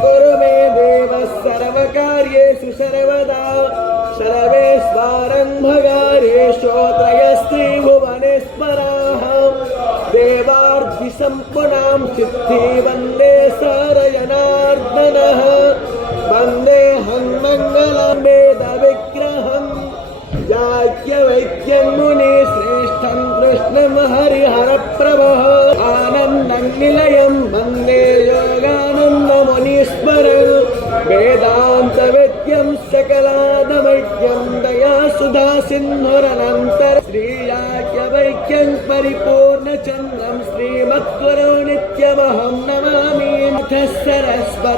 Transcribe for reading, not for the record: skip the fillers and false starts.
कुरु मे देव सर्वकार्येषु सर्वदा सर्वेष्वारम्भकार्येषु त्रयस्त्रिभुवनेश्वराः देवार्धिसम्पन्नां सिद्धि वन्दे सरजनार्दनः वन्देऽहं मङ्गलं वेदविग्रहम् याज्ञवल्क्यं मुनिश्रेष्ठं कृष्णं हरिहरप्रभः आनन्दं निलयं वन्दे योगानन्दमुनीश्वरं वेदान्तवेद्यं सकलादमैक्यं दयासुधासिन्धुरनन्तर श्रीयाज्ञवल्क्यं परिपूर्णचन्द्रं श्रीमद्गुरो नित्यमहं नमामि सरस्वती।